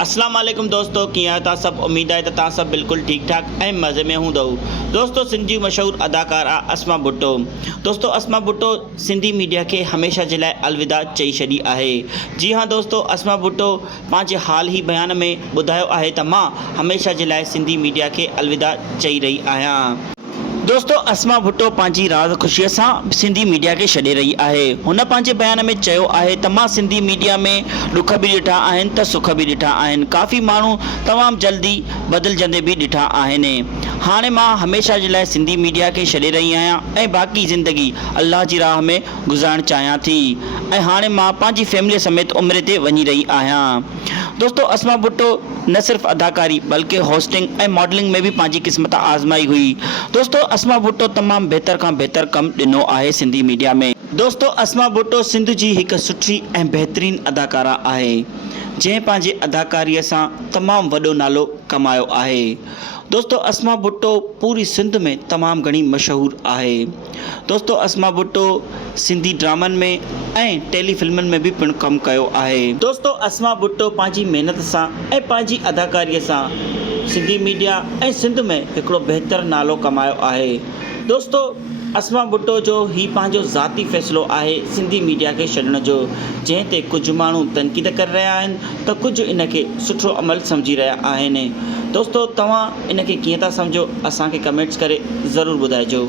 अस्सलाम वालेकुम दोस्तों, कीअं आहियो तव्हां सभु। उम्मीद आहे त तव्हां सभु बिल्कुलु ठीकु ठाक ऐं मज़े में हूंदव। दोस्तों, सिंध जी मशहूरु अदाकारा अस्मा भुट्टो। दोस्तों, अस्मा भुट्टो सिंधी मीडिया खे हमेशह जे लाइ अलविदा चई छॾी आहे। जी हाँ दोस्तों, अस्मा भुट्टो पंहिंजे हाल ई बयान में ॿुधायो आहे त मां हमेशह जे लाइ सिंधी मीडिया खे अलविदा चई रही आहियां। दोस्तों, अस्मा भुट्टो पंहिंजी राज़ ख़ुशीअ सां सिंधी मीडिया खे छॾे रही आहे। हुन पंहिंजे बयान में चयो आहे त मां सिंधी मीडिया में ॾुख बि ॾिठा आहिनि त सुख बि ॾिठा आहिनि। काफ़ी माण्हू तमामु जल्दी बदिलजंदे बि ॾिठा आहिनि। हाणे मां हमेशह जे लाइ सिंधी मीडिया खे छॾे रही आहियां ऐं बाक़ी ज़िंदगी अल्लाह जी राह में गुज़ारणु चाहियां थी ऐं हाणे मां पंहिंजी फैमिली समेत उमिरि ते वञी रही आहियां। दोस्तों, अस्मा भुट्टो न सिर्फ़ अदाकारी बल्कि होस्टिंग ऐं मॉडलिंग में भी पंहिंजी क़िस्मत आज़माई हुई। दोस्तों, अस्मा भुट्टो तमामु बहितर खां बहितर कमु ॾिनो आहे सिंधी मीडिया में। दोस्तों, अस्मा भुट्टो सिंध जी हिकु सुठी ऐं बहितरीनु अदाकारा आहे जंहिं पंहिंजे अदाकारीअ सां तमामु वॾो नालो कमायो आहे। दोस्तों, अस्मा भुट्टो पूरी सिंध में तमामु घणी मशहूरु आहे। दोस्तों, अस्मा भुट्टो सिंधी ड्रामनि में ऐं टेली फिल्मनि में भी पिणु कमु कयो आहे। दोस्तों, अस्मा भुट्टो पंहिंजी महिनत सां ऐं पंहिंजी अदाकारीअ सां सिंधी मीडिया ऐं सिंध में हिकिड़ो बहितरु नालो कमायो आहे। दोस्तों, अस्मा भुट्टो जो ही पंहिंजो ज़ाती फ़ैसिलो आहे सिंधी मीडिया खे छॾण जो, जंहिं ते कुझु माण्हू तनक़ीद करे रहिया आहिनि त कुझु इन खे सुठो अमल सम्झी रहिया आहिनि। दोस्तों, तव्हां इन खे कीअं था सम्झो, असांखे कमेंट्स करे ज़रूरु ॿुधाइजो।